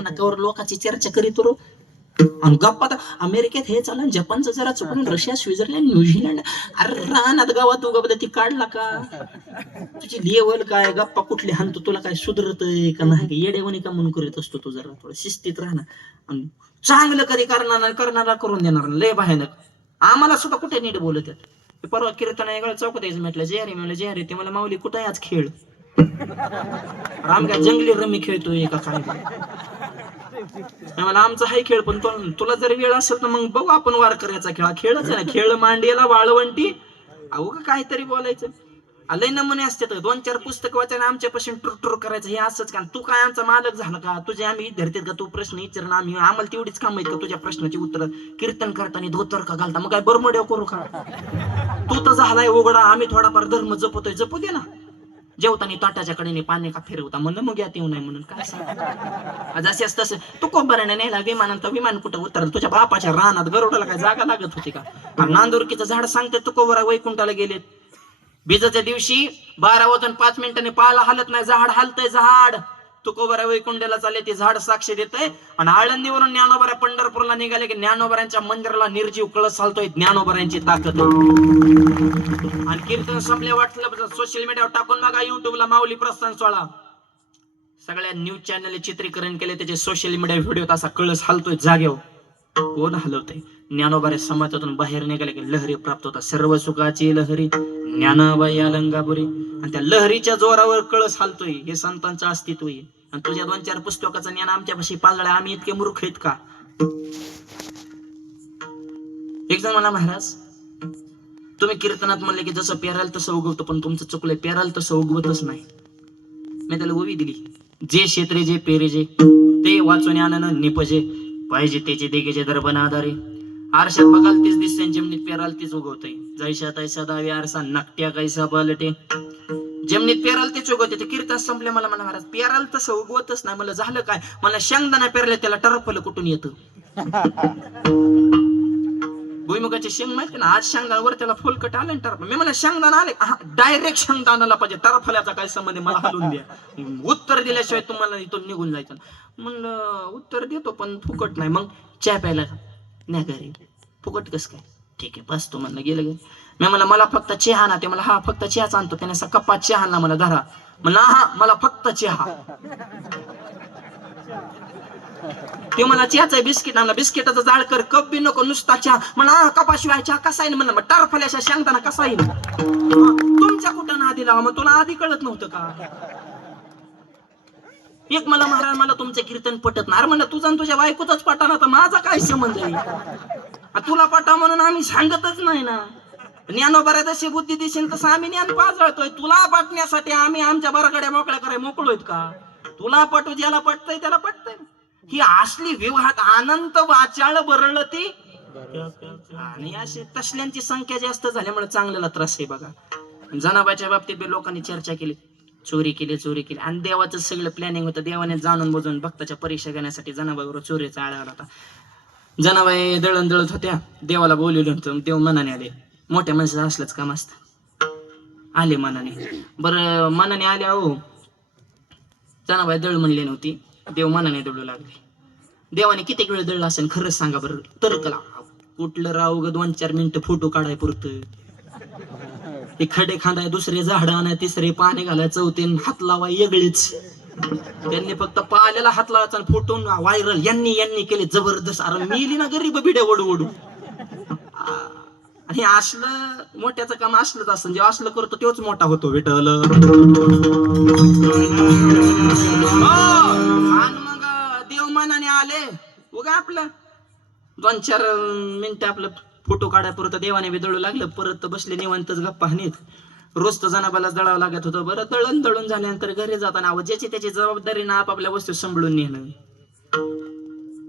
नाकावर लोकांची चर्चा करीत गप्पा तर अमेरिकेत हे चालन जपानचं जरा चुकून रशिया स्वित्झर्लंड न्यूझीलंड. अरे रानात गावात उगा ती काढला का? तुझी लेवल काय? गप्पा कुठली? हानतो तुला काय सुधरतय का नाही? येडेवणी का म्हणून करीत असतो तू जरा थोडं शिस्तीत राहणार आणि चांगलं कधी करणार करणारा करून देणार लय भयानक. आम्हाला सुद्धा कुठे नीट बोलत परवा कीर्तन ऐकलं चौकात यायचं म्हटलं जे रे म्हणलं जे रे ते मला माऊली कुठे आज खेळ? राम काय जंगली रमी खेळतोय का काय? मला आमचा हाय खेळ पण तुला जर वेळ असेल तर मग बघू आपण वार करायचा खेळ. खेळच आहे ना खेळ मांडीला वाळवंटी. अहो का काहीतरी बोलायचं. लय नमुने असतात. दोन चार पुस्तक वाचायला आमच्यापासून टुर टुर करायचं हे असंच का? तू काय आमचा मालक झाला का? तुझे आम्ही विद्यार्थी आहेत का? तू प्रश्न विचारणं आम्ही आम्हाला तेवढीच काम आहेत का? तुझ्या प्रश्नाची उत्तर. कीर्तन करताना धोतर का घालता? मग काय बरमड्या करू का? तू तर झालाय उघडा. आम्ही थोडाफार धर्म जपतोय. जपू दे ना. जेवताना ताटाच्या कडेने पाणी का फिरवता? म्हणलं मग यात येऊ नये म्हणून. काय सांग? जसे असं तसं. तू कोंबऱ्याने नेला विमानात विमान कुठं उतरलं? तुझ्या बापाच्या रानात गरुडाला काय जागा लागत होती का? नांदुरकीचं झाड सांगते तू कोबरा वैकुंठाला गेलेत. बीजाच्या दिवशी बारा वाजून पाच मिनिटांनी पाला हालत नाही झाड हालतय झाड. तुकोबरा वैकुंठाला चालले ते झाड साक्ष देतय. आणि आळंदीवरून ज्ञानोबरा पंढरपूरला निघाले की ज्ञानोबऱ्यांच्या मंदिराला निर्जीव कळस चालतोय ज्ञानोबऱ्यांची ताकद. आणि कीर्तन संपले वाटलं सोशल मीडियावर टाकून बघा युट्यूबला माऊली प्रस्थान सोळा सगळ्या न्यूज चॅनल चित्रीकरण केले त्याचे सोशल मीडिया व्हिडिओ असा कळस हलतोय जागेवर. कोण हलवतोय? ज्ञानोबारे समाजातून बाहेर निघाले की लहरी प्राप्त होता सर्व सुखाची लहरी ज्ञानाबाई अलंगापुरी आणि त्या लहरीच्या जोरावर कळस हालतोय. हे संतांचं अस्तित्व आहे आणि तुझ्या दोन चार पुस्तकाचं ज्ञान आमच्यापाशी पाजळा आम्ही इतके मूर्ख आहेत का? एक जण मला महाराज तुम्ही कीर्तनात म्हणले की जसं पेराल तसं उगवतं पण तुमचं चुकलंय पेराल तसं उगवतच नाही. मी त्याला उभी दिली. जे क्षेत्रे जे पेरे जे ते वाचून आणणं निपजे. पाहिजे त्याचे देगेचे दर्पण आधारे. आरशात बघाल तीच दिसते जमिनीत पेराल तीच उगवतय. जैशा तैसा दावी आरसा नकट्या कैसा बलटे जमिनीत पेराल तेच उगवते ते कीर्तन संपले मला म्हणा महाराज. पेराल तसं उगवतच नाही. मला झालं काय? मला शेंगदाणा पेरले त्याला टरफल कुठून येतं? भुईमुगाचे शेंग माहिती ना आज शेंगदाणा वर त्याला फुलकट आले ना टरफ मी मला शेंगदाणा आले? डायरेक्ट शेंगदाणाला पाहिजे. टरफल्याचा काय संबंध मला हलून द्या. उत्तर दिल्याशिवाय तुम्हाला इथून निघून जायचं म्हणलं उत्तर देतो पण फुकट नाही. मग चहा प्यायला नाही घरी फुकट कस काय? ठीक आहे बस तो म्हणलं गेलं गेलं मी म्हणलं मला फक्त चहा ना ते मला हा फक्त चहाच आणतो. त्याने असा कप्पा चहा आणला मला धरा म्हणला हा मला फक्त चहा. ते मला चहाचा बिस्किट आणला. बिस्किटाचा जाळ कर कप बी नको नुसता चहा. म्हणा हा कपाशिवाय चहा कसा येईल म्हणलं मग टारफल्याच्या सांगताना कसा येईल तुमच्या कुठं ना आधी लावा मग तुला आधी कळत नव्हतं का? एक मला महाराज मला तुमचं कीर्तन पटत नाही म्हणलं तुझा तुझ्या बायकोचाच पटाना तर माझा काय संबंध आहे? तुला पटा म्हणून आम्ही सांगतच नाही ना. ज्ञानोबऱ्या जशी बुद्धी दिसेल तसं आम्ही ज्ञान पाजळतोय. तुला पटण्यासाठी आम्ही आमच्या बराकड्या मोकळ्या कराय मोकळोयत का? तुला पटू ज्याला पटतय त्याला पटतय. ही असली विवाहात आनंद वाचाळ बरळलं ती. आणि अशी तसल्यांची संख्या जास्त झाल्यामुळे चांगल्याला त्रास आहे बघा. जनाबाच्या बाबतीत बी लोकांनी चर्चा केली. चोरी केली चोरी केली. आणि देवाचं सगळं प्लॅनिंग होतं. देवाने जाणून बुजून भक्ताच्या परीक्षा घेण्यासाठी जनाबाईवर चोरीचा आळा होता. जनाबाई दळण दळत होत्या. देवाला बोलवलं होतं. देव मनाने आले. मोठ्या माणसाचं असलंच काम असतं. आले मनाने. बरं मनाने आले अहो. जनाबाई दळ म्हणली नव्हती. देव मनाने दळू लागले. देवाने किती वेळ दळला असेल खरंच सांगा बरं. तर्कला कुठलं राव ग दोन चार मिनिटं फोटो काढाय पुरतं हे खडे खांदाय दुसरे झाड आणाय तिसरे पाणी घालाय चौथे हात लावाय वेगळेच त्यांनी फक्त पाल्याला हात लावायचा फुटून व्हायरल यांनी यांनी केले जबरदस्त. अरे मिली ना गरीब बिड्या ओढू ओढू. आणि असलं मोठ्याचं काम असलंच असं जेव्हा असलं करतो तेव्हाच मोठा होतो विठल आणि हो, मग देव मनाने आले. उगा आपलं. दोन चार मिनिटं आपलं फोटो काढा परत देवाने बी दळू लागलं परत बसले निवांतच गप्पा हानीत. रोज तर जनाबाला दळावं लागत होतं बरं. दळण दळून झाल्यानंतर घरी जाताना अहो ज्याची त्याची जबाबदारी ना आपापल्या वस्तू सांभाळून नेणं.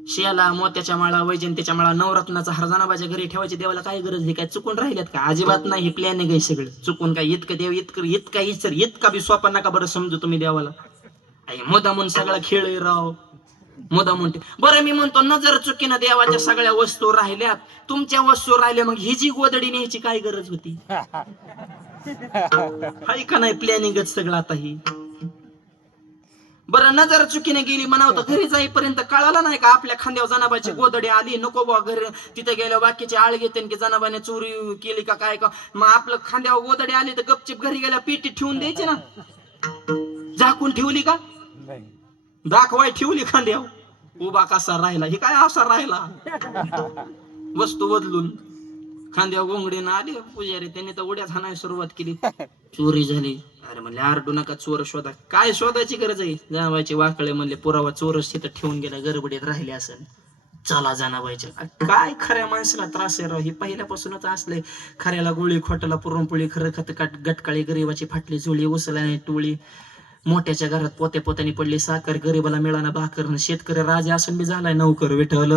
शियाला मोत्याच्या माळा वैजंतीच्या माळा नवरत्नाचा हार जनाबाच्या घरी ठेवायची देवाला काय गरज आहे? काय चुकून राहिल्यात का? अजिबात नाही हे प्लॅन आहे सगळं? चुकून काय? इतकं देव इतकं इतका इचर इतका बी सोपा नका बरं समजू तुम्ही देवाला. आई म्हणून सगळा खेळ राव. मुदा म्हणते बरं मी म्हणतो नजर चुकीनं देवाच्या सगळ्या वस्तू राहिल्यात. तुमच्या वस्तू राहिल्या मग ही जी गोदडी न्यायची काय गरज होती? हाय का नाही प्लॅनिंगच सगळं आता ही? बरं नजर चुकीने गेली म्हणावं घरी जाईपर्यंत कळालं नाही का? आपल्या खांद्यावर जनाबाची गोदडी आली नको बा घरी. तिथे गेल्या बाकीचे आळ घेते की जनाबाने चोरी केली का काय का? मग आपलं खांद्यावर गोदडी आली तर गपचिप घरी गेल्या पेटी ठेवून द्यायची ना? झाकून ठेवली का? नाही. दाखवाय ठेवली खांद्यावर उभा कसा राहिला? हे काय असा राहिला? वस्तू बदलून. खांद्या गोंगडीनं आली. पुजारी त्यांनी तर उड्यात हाणायला सुरुवात केली. चोरी झाली. अरे म्हणले आरडू नका चोर शोधा. काय शोधायची गरज आहे? जनाबाईचे वाकळे म्हणले पुरावा चोरच तिथं ठेवून गेला गडबडीत राहिले असेल चला जनाबाईच्या. काय खऱ्या माणसाला त्रास आहे राव? हे पहिल्यापासूनच असले खऱ्याला गोळी खोटाला पुरणपोळी खरं खत गटकाळी गरीबाची फाटली जुळी उसलाने टोळी. मोठ्याच्या घरात पोते पोत्याने पडली साखर गरीबाला मिळाना भाकर शेतकरी राजा असून बी झालाय नौकर विठल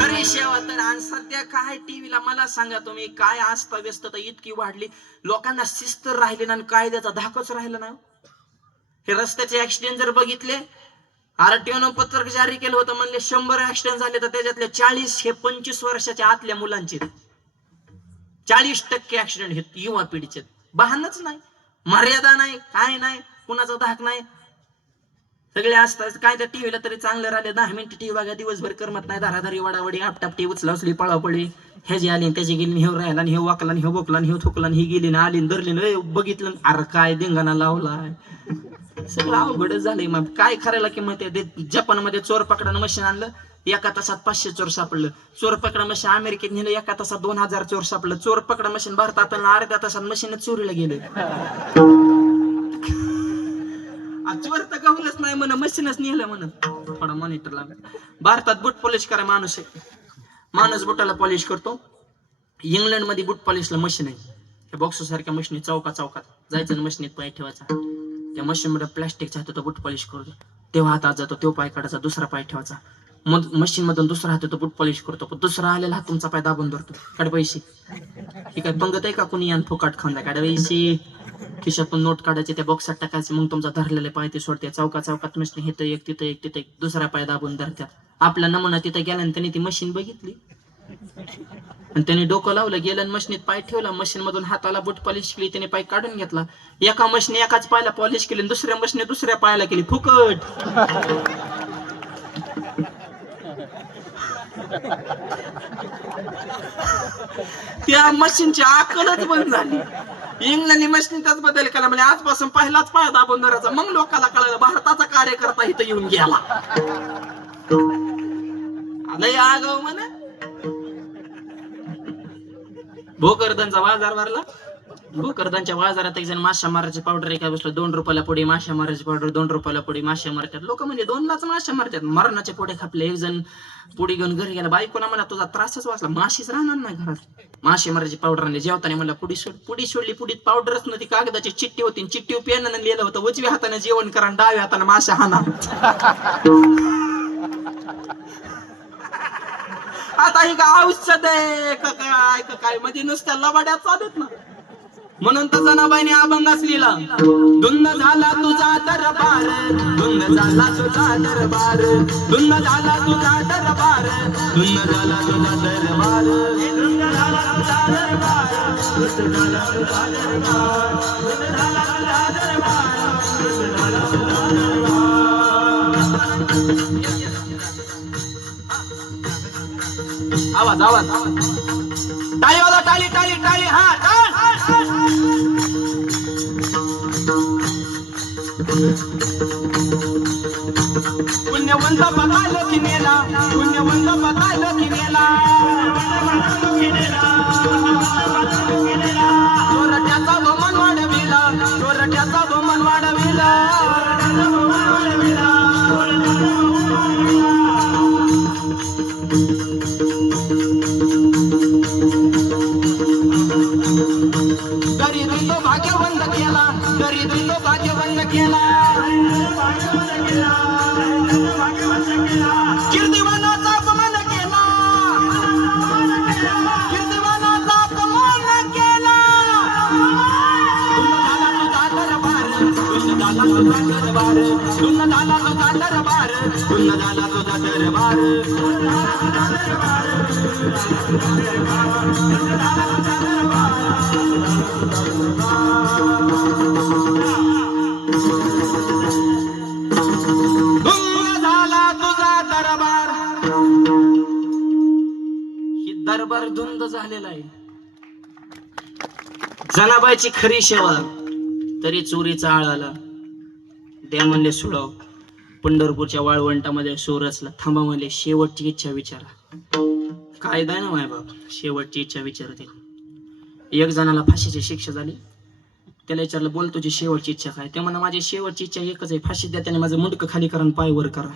खरी सेवा तर आणि सध्या काय टीव्हीला मला सांगा तुम्ही काय आस्था व्यस्तता इतकी वाढली लोकांना शिस्त राहिली ना आणि कायद्याचा धाकच राहिला ना? हे रस्त्याचे ऍक्सिडेंट जर बघितले आरटीओनं पत्रक जारी केलं होतं म्हणले शंभर ऍक्सिडेंट झाले तर त्याच्यातले चाळीस हे पंचवीस वर्षाच्या आतल्या मुलांचे. चाळीस टक्के ऍक्सिडेंट हे युवा पिढीचे. बहानच नाही. मर्यादा नाही. काय नाही. कुणाचा धाक नाही. सगळे असतात. काय त्या टीव्हीला तरी चांगलं राहिले. दहा मिनिटं टीव्ही बघा दिवसभर करमत नाही. धाराधारी वडावडी आपटापटी उचला उचली पळापळी हे जे आली त्याची गेली हे राहिला आणि हे वाकला आणि हे बोकला हे थुकला ही गेली ना आली आणि धरली ना बघितलं अरे काय धिंगाणा लावलाय. सगळं अवघडच झालंय. मग काय करायला किंमत आहे? जपानमध्ये चोर पकडानं मशीन आणलं. एका तासात पाचशे चोर सापडलं. चोर पकडा मशीन अमेरिकेत नेलं एका तासात दोन हजार चोर सापडलं. चोर पकडा मशीन भारतात अर्ध्या तासात मशीन चोरीला गेलं. चोर तर गावलंच नाही म्हण मशीनच नेलं म्हण. थोडा मॉनिटर लागला भारतात बुट पॉलिश करा माणूस आहे. माणूस बुटाला पॉलिश करतो. इंग्लंडमध्ये बुट पॉलिशला मशीन आहे. त्या बॉक्स सारख्या मशीन चौका चौकात जायचं मशीनीत पाय ठेवायचा. त्या मशीन मध्ये प्लॅस्टिकचा हातात तो बुट पॉलिश करतो तेव्हा हातात जातो तो पाय काढायचा दुसरा पाय ठेवायचा. मग मशीन मधून दुसरा हात येतो बुट पॉलिश करतो पण दुसरा आलेला हात तुमचा पाय दाबून धरतो. काढ पैसे. हे काय पंगत आहे का? कुणी यान फुकाट खाऊन काढ पैसे. खिशातून नोट काढायचे त्या बॉक्सात टाकायचे मग तुमचा धरलेले पाय ते सोडते. चौका चौकात मशीन हे एक तिथं एक तिथं एक दुसरा पाय दाबून धरतात आपला नमुना तिथं गेला आणि त्याने ती मशीन बघितली. आणि त्याने डोकं लावलं गेलं मशीनीत पाय ठेवला. मशीन मधून हाताला बूट पॉलिश केली त्याने पाय काढून घेतला. एका मशीने एकाच पायाला पॉलिश केली आणि दुसऱ्या मशीने दुसऱ्या पायाला केली. फुकट. त्या मशीनची आकलच बंद झाली. इंग्लंडने मशीनचाच बदल केला. म्हणजे आजपासून पहिलाच पाय दाबून धरायचा. मग लोकांना कळलं भारताचा कार्यकर्ता इथं येऊन गेला. आग आगाव म्हणा. भोकरदनचा बाजार भरला. भोकरदनच्या बाजारात एक जण माशा मारायची पावडर एका बसलं दोन रुपयाला पुढे माशा मारायची पावडर दोन रुपयाला पुढे माशा मारतात. लोक म्हणजे दोन लाच माशा मारतात. मरणाचे पोटे खापले एक जण पुढे घेऊन घरी गेला बायकोना म्हणा तुझा त्रासच वाचला माशीच राहणार नाही घरात. माशे मारायची पावडर आणली जेवताना म्हणला पुढी सोड पुढी सोडली पुढीत पावडरच नव्हती कागदाची चिठ्ठी होती आणि चिठ्ठी पेनानं लिहिलं होतं उजव्या हाताने जेवण करा आणि डाव्या हाताने माशा हाना आता ही का औषध आहे का काय का काय म्हणजे नुसत्या लबाड्या चालत ना. म्हणून तर जनाबाईने अभंगाच लिहिला धुंद झाला तुझा दरबार धुंद झाला तुझा दरबार धुंद झाला तुझा दरबार धुंद झाला तुझा दरबार. धुंद झाला तुझा दरबार धुंद झाला तुझा दरबार धुंद झाला तुझा दरबार धुंद झाला तुझा दरबार. आवाज आवाज. पुण्यवंत बघायला की नेला पुण्यवंत बघायला की नेला तुझा दरबार धुंद झाला तुझा दरबार धुंद झाला तुझा दरबार दरबार झालेला आहे. जनाबाईची खरी सेवा. तरी चोरीचा आळ आला. द्या म्हणले सुडाव हो. पंढरपूरच्या वाळवंटामध्ये सूर असला थांबा म्हणले शेवटची इच्छा विचारा. कायदा आहे ना माय बाप? शेवटची इच्छा विचारते. एक जणाला फाशीची शिक्षा झाली. त्याला विचारलं बोल तुझी शेवटची इच्छा काय? ते म्हणा माझी शेवटची इच्छा एकच आहे. फाशी द्या त्याने माझं मुंडक खाली करा आणि पाय वर करा.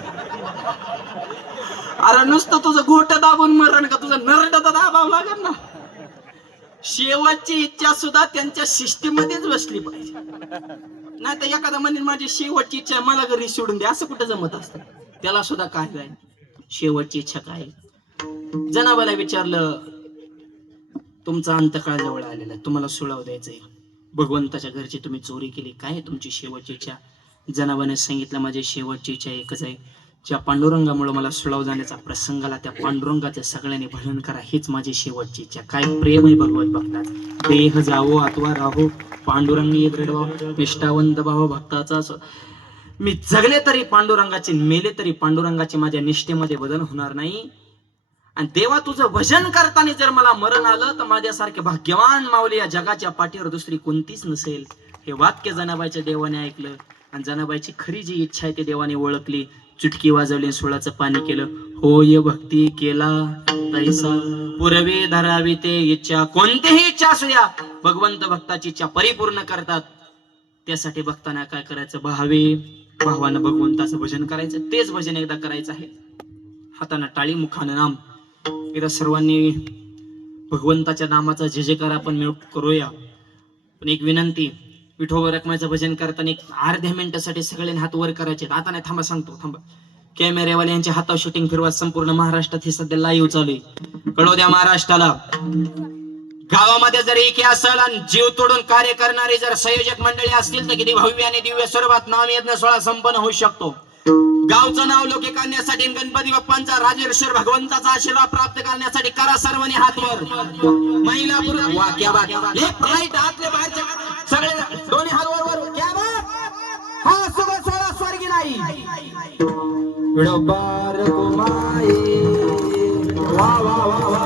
अरे नुसतं तुझं घोट दाबून मरण का? तुझं नरड तर दाबावं लागेल ना? शेवटची इच्छा सुद्धा त्यांच्या शिस्तीमध्येच बसली पाहिजे. नाही तर एखादा म्हणेल माझी शेवटची इच्छा मला घरी सोडून दे असं कुठं जमत असतं? त्याला सुद्धा काय जाईल शेवटची इच्छा काय? आहे? जनाबाला विचारलं तुमचा अंतकाळ जवळ आलेला आहे तुम्हाला सुळाव द्यायचंय. भगवंताच्या घरची तुम्ही चोरी केली काय आहे तुमची शेवटची इच्छा? जनाबाने सांगितलं माझी शेवटची इच्छा एकच आहे ज्या पांडुरंगामुळे मला सुळाव जाण्याचा प्रसंग आला त्या पांडुरंगाच्या सगळ्यांनी भजन करा. हीच माझी शेवटची इच्छा. काय प्रेम आहे भगवत भक्तात. देह जावो अथवा राहो पांडुरंगी दृढवाहो निष्ठावंत भाव भक्ताचा मी जगले तरी पांडुरंगाचे मेले तरी पांडुरंगाचे माझ्या निष्ठेमध्ये बदल होणार नाही. आणि देवा तुझं भजन करताना जर मला मरण आलं तर माझ्यासारखे भाग्यवान माऊली या जगाच्या पाठीवर दुसरी कोणतीच नसेल. हे वाक्य जनाबाईच्या देवाने ऐकलं. आणि जनाबाईची खरी जी इच्छा आहे ती देवाने ओळखली. चुटकी वाजवली सोळाचं पाणी केलं. होय भक्ती केला तैसा पुरवे धरावी ते इच्छा कोणतीही इच्छा असू द्या भगवंत भक्ताची इच्छा परिपूर्ण करतात. त्यासाठी भक्तांना काय करायचं? भावे भावानं भगवंताचं भजन करायचं तेच भजन एकदा करायचं आहे. हातानं टाळी मुखानं नाम. एकदा सर्वांनी भगवंताच्या नामाचा जे जे आपण मिळून करूया. पण एक विनंती विठोबा रकमाचं भजन करताना एक अर्ध्या मिनिटासाठी सगळ्यांनी हात वर करायचे. आता नाही थांबा सांगतो थांबा. कॅमेरेवाले यांच्या हातावर शूटिंग फिरवा संपूर्ण महाराष्ट्रात हे सध्या लाईव्ह चालू आहे. कळू द्या महाराष्ट्राला. गावामध्ये जर एकी असेल आणि जीव तोडून कार्य करणारे जर संयोजक मंडळी असतील तर किती भव्य आणि दिव्य स्वरूपात नामयज्ञ सोहळा संपन्न होऊ शकतो. गावचं नाव लोके करण्यासाठी गणपती बाप्पांचा राजेश्वर भगवंताचा आशीर्वाद प्राप्त करण्यासाठी करा सर्वांनी हातवर महिला पुरुष सगळे दोन्ही हात वर वर क्या बात हा सुबह सोळा स्वर्गी नाही. विडोबार कुमाई वा वा वा वा.